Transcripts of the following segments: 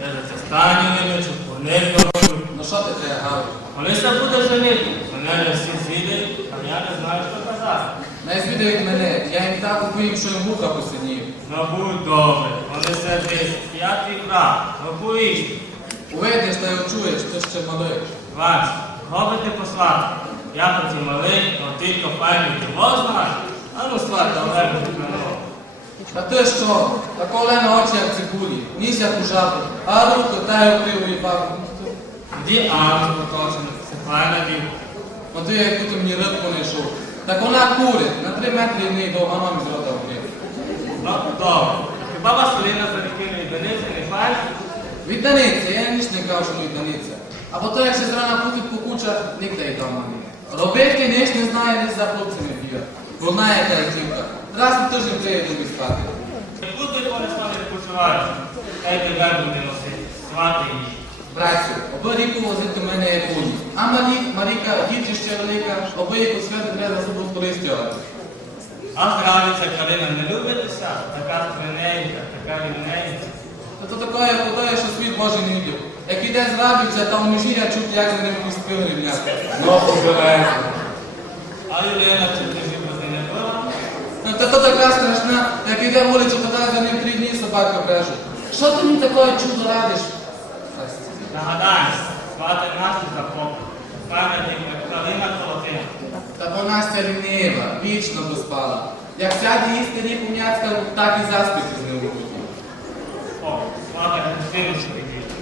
Серце стані вилючу, порнир дорогою. Ну що ти треба гавиш? Колися буде женити. Мене не всі зійде, а я не знаю, що казати. Не звідають мене, я їм так убив, що їм вуха посинів. Ну будь добре, вони сердись, я твій брат, ну поїж. Увидиш та й очуєш, ти ще малий. Ваш, гобити послати. Я хоч і малий, але ти копальник можна? А ну сварка, Олег, та ти що? Та колено очі, як цибулі, ніс як у жабу, а руку та й окрив і бабу. Де Анна поточена? Це файна дівка. От я яку ти мені рибку не йшов. Так вона курить, на три метри і не довга мамі з рота вкрив. Ну, добре. Хіба Василина за рікиною Даниці не файна? Відданиця, я ніч не кажу, що відданиця. А потім, як ще зрана путить покуча, ніхто й там мені. Робити ніч не знає, ні за хлопцями б'є. Вона яка дівка. Раз на тиждень приїду без спати. Яку ти ходиш вони відпочиваєш? Ей ти вербу не носить. Свати її. Братцю, оби ріку возити мене як коні. А Малі, Маріка, дівча ще велика, оби яку свято треба за собою користувати. А гравиця Калина не любитися? Така стриненька, така рівненька. Та то такое худое, що світ Божий не видів. Як іде зрабиться, та в межі чуть, як за ним пустив рівняти. Ну, побережно. А Юліна, чи ти ж без неї не була? Ну, та то така страшна, як іде вулицю, то так за ним три дні собака бреже. Що ти мені такое чудо радиш? Нагадаєш, свати Настю за поп. Файна дівка, Калина Колотина. Та бо Настя лінива, вічно доспала. Як сяде їсти ріку м'яцька, так і заспить з ним руки. О, свата Христиночка підійде.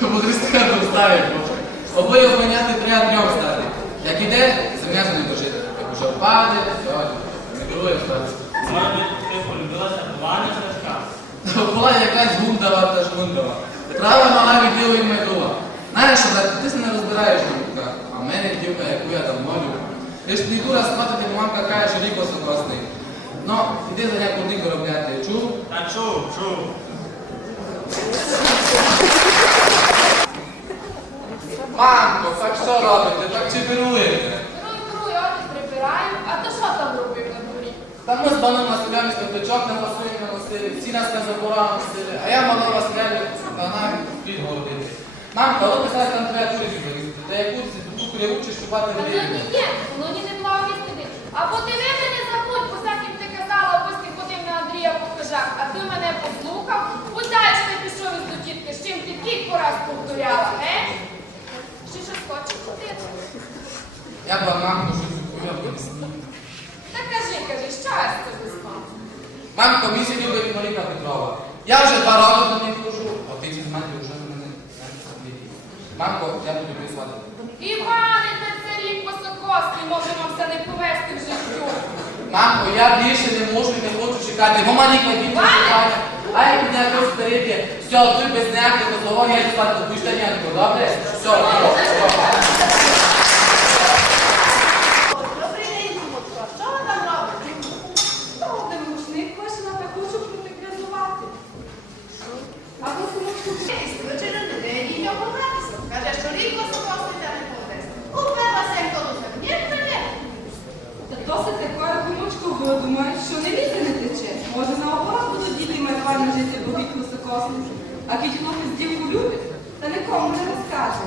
Бо Христа доставить Боже. Обоє опиняти треба днем стати. Як іде, земля дожити. Як уже впаде, все, керує стати. Може би ти полюбилася Ваня Сашка? Була якась гундава та жгундава. Права нога від лівої медова. Знаєш, що ти се не розбираєш руках, а в мене дівка, яку я давно люблю. Я ж не йду розплати, де мамка каже, що ріко согласний. Ну, іди за яку дику робляти, чув? Та чув, чув. Мамко, так що робите? Так чебіруєте? Круй, круй, от і прибираємо. А то що там дворі? Та ми з паном Василем стопичок на фасуні наносили, всі нас на забора носили, а я малого Василя на навіть під години. Мамка, от ти зараз там треба курицю завісти, та яку таку кривучу, щоб не видно. ні, ні, воно ні не плавні сюди. Або ти ви мене забудь, бо всяким ти казала, ось ти ходив на Андрія по хижах, а ти мене послухав. Удаєш ти пішов із до тітки, з чим ти кілька раз повторяла, е? Ще щось хочеш ходити? Я б мамку щось відповів, не смію. Та кажи, кажи, щастя без мами. Мамко, мій сьогодні любить Маріка Петрова. Я вже два роки до неї хожу, а ти ці знаєте, вже на мене забили. Мамко, я буду прислати. Іване, та це рік високосний, може вам все не повести в життю. Мамко, я більше не можу і не хочу чекати, дівчина Ваня! чекає. А як мене якось старити, все, тут без ніяких дозволів, я йду спати, Янко, добре? Все, все. Добрий день, Дімочко. Що ви там робите? Один рушник вишила, та хочу протиклязувати. А ви сумочку Звичайно, не дає їй його гратися. Каже, що рік високосний та не молодець. Уперлася, як то дуже. Ні, привіт. Та досить такою гумочку думаєш, що не віти не тече. Може наоборот будуть діти малювати на життя богів високосних. А кіт хлопець дівку любить, та нікому не розкаже.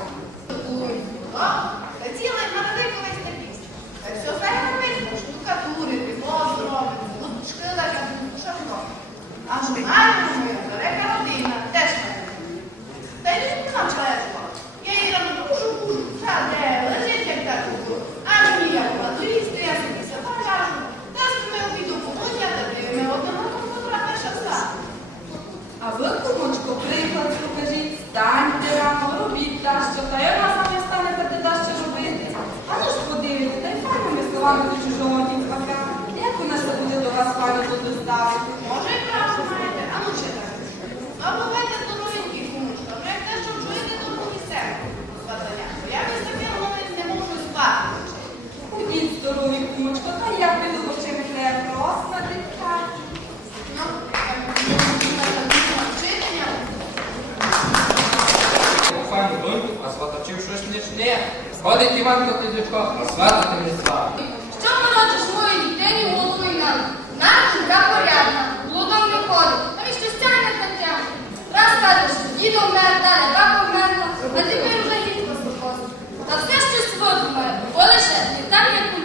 Ой, о, та цілий народи колись на пісню. Та все знає написано, штукатурити, мозу робити, лучки лежати, ну що ж робить. А журнальна моя далека родина, теж мене. Та й не навчила я цього. Я її рано кушу, кушу, та де, лежить як так кушу. А мені я була, ну їсти я собі сама ляжу. Та з ми обіду полудня, та ми одного комп'ютера перша стала. А ви, кумочко, приклад покажіть, станьте рано, робіть та що, та я вас не стане та те що робити. А ну ж подивіться, та й файними словами до чужого дівка. Як вона ж буде до вас файно тут доставити? Може, і правду маєте, а ну ще так. А бувайте здоровенькі, кумушка, вже те, що чуєте, то. Сватання. Бо я без таких не можу спати. Ходіть, здорові, кумочко, та я піду Ходить Іван Котлюка, сватати не слава. Що морочиш моїй дитині голову і нам? Нам жінка порядна, блудом не ходить, а між щастя не хотя. Раз кажеш, дідо вмер, далі баба вмерла, а тепер вже гідко заходить. Та все щось воду вмер, бо лише не так, як у.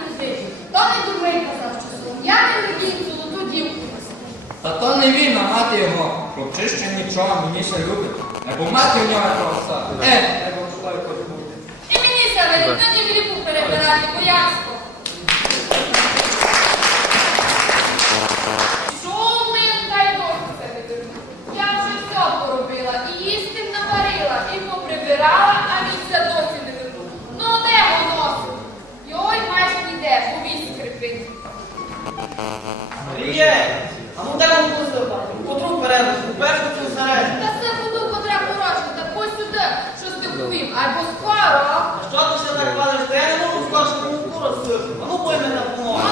То не думай, казав, що я не любив золоту дівку. Та то не він, а мати його. Хлопчище нічого, мені ще любить. Або мати в нього просто. Е, і мені себе тоді в ріку перебирати, боязко. Що ми та й досі? Я вже все поробила, і їсти наварила, і поприбирала, а. Ну де воно носив? Йой, майже ніде, бо вісь скрипить. Маріє, а ну де вам пустила? Потру переду, першу цю всередину. Та це буду котра порожня, та ось сюди, що ти повім, або скоро. А що ти все так палиш? Та я не можу скорше муку розсипати. А ну пой мене допомога.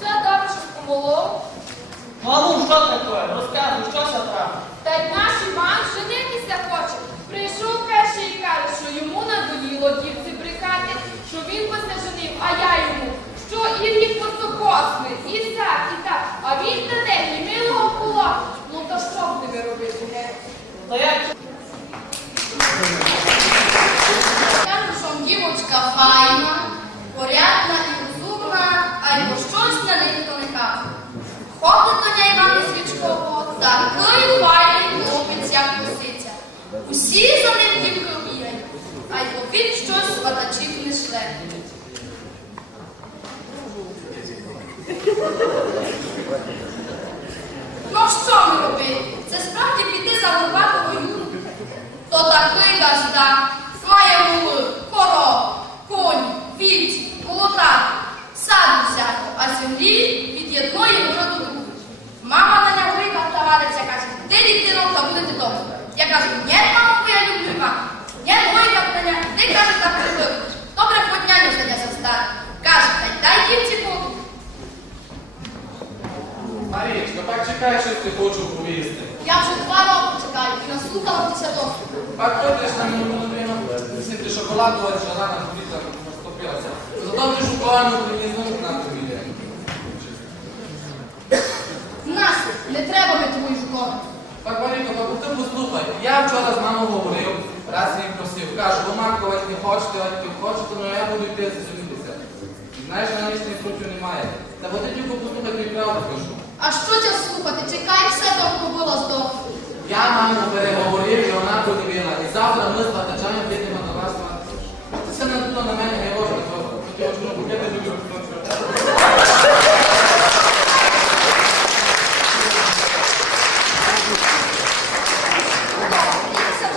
Все добре, що помолов. Ну а ну що таке? Розказуй, що ся трапило? Та й наш Іван женитися хоче. Прийшов перший і каже, що йому надоїло дівці брехати, що він би се женив, а я йому, що і рік посокосний, і так, і так. А він день і милого кула. Ну то що б тебе робити? Кажу, дівочка файна, порядна і розумна, а його щось на неї ніхто не каже. Ходить до неї Івана Свічкового, такий файний хлопець, як лисиця. Усі за ним дівки обігають, а й він щось сватачів не шле. Ну що ми робити? Це справді піти за Горбатовою то такий газда має воли, коров, коні, вівці, молота, саду взято, а землі від єдної до другої. Мама на нього та вариться, каже, ти дитино, та будете добре. Я кажу, ні, мамо, бо я люблю Івана. Ні, двоє мене, ти каже, так привик. Добре, хоч няню заняся стара. Каже, дай дівці так чекай, що ти хочу повісти. Я вже два роки чекаю і наслухалася досить. Так ходиш на минулу время, сити шоколаду, а жара на куліта розтопилася. Зато ми шоколадну принесу на тобі. Насі, не треба ми твою школу. Так, Маріко, так ти послухай. Я вчора з мамою говорив, раз їм просив. Кажу, ви маркувати не хочете, а не хочете, але я буду йти за 70. Знаєш, на місці інструкцію немає. Та от тільки послухай, тобі правду кажу. А що тебе слухати? Чекай, все довго було здохло. Я маму переговорив, і вона подивила. І завтра ми з платачами підемо до вас. Це не було на мене не можна.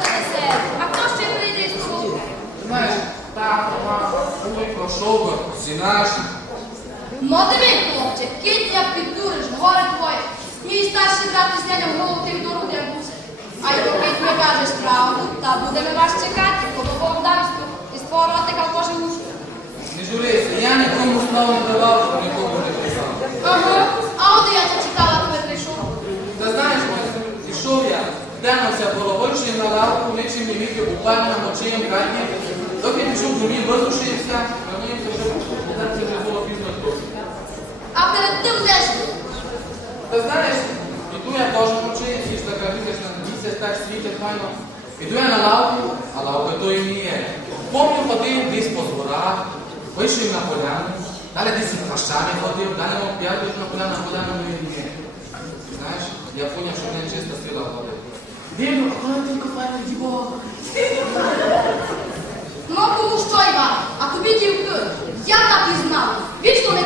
Несе. А хто ще прийде з? Знаєш, тато, мама, всі наші. Ну хлопче, кить як піддуриш, горе твоє. Мій старший брат з няням голову тих дорог як бусе. А й поки не кажеш правду, та будемо вас чекати, Бог дасть і свого ротика кожен ушко. Не журися, я нікому слово не давав, що нікому не писав. Ага, а от я це читала, коли прийшов. Та знаєш, Мойсю, ішов я, глянувся головочі на лавку, нічим не віки, буквально мочиєм гадні. Доки пішов до мій, висушився, на моїм вже це вже було пізно трохи. А перед тим де ж? Та знаєш, іду я теж мочиєм, і ж така віка, на місяць так світить файно. Іду я на лавку, а лавка то і не є. Помню, ходив десь по дворах, вийшов на поляну, далі десь і хащами ходив, далі мов п'яту на поляну, на поляну ну і не. Знаєш, я поняв, що в мене чиста сила голови. Вірю, а коли тільки файно дібо. Ну кому що, Іван, а тобі дівки, я так і знав.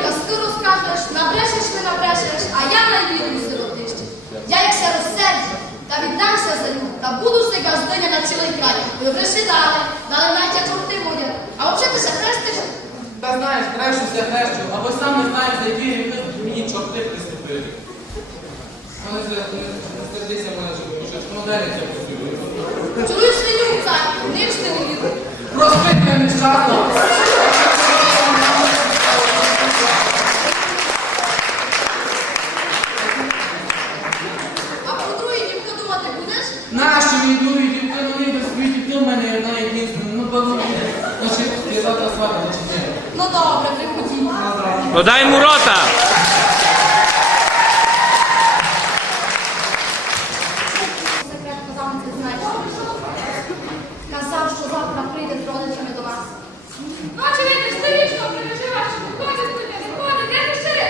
Не казки розкажеш, набрешеш не набрешеш, а я найвідую сиротище. Я як се розсердю, та віддамся за нього, та буду се газдиня на цілий край. Ви вже ще дали, дали навіть як чорти водять. А взагалі ти се хрестиш? Та знаєш, хрещуся хрещу, або сам не знаєш, за які мені чорти приступили. Це не сердися мене, що пишеш, ну дай я це. Чоловік свиню, цар, нич не вірю. Розпитне нещасно. Ну добре, приходіть. Ну дай йому рота! Секрет казав, це знаєш. Казав, що завтра прийде з родичами до вас. Ну, очевидно, виходить, де ти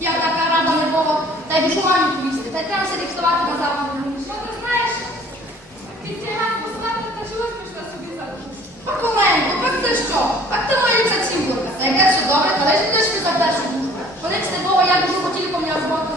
Я така рада не Бога, та й відчуваю повісти, та й треба ще діставати на завтра. Що ти знаєш? що? Так ти моя цілка. Та яке чудове, коли ж ти ж за першу Коли ж ти того, я дуже хотіли пом'язувати.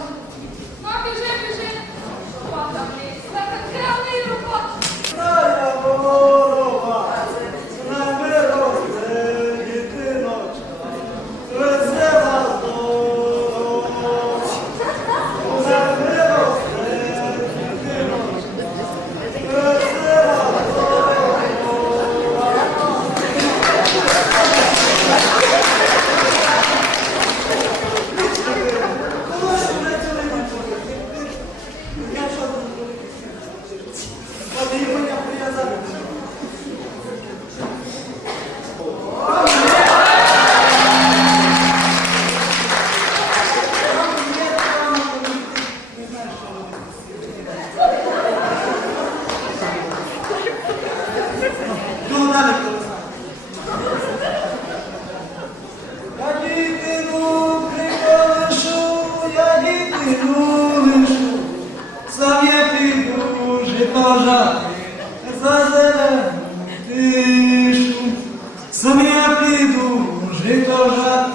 Então já, exagera, Isso! se me apido, então já.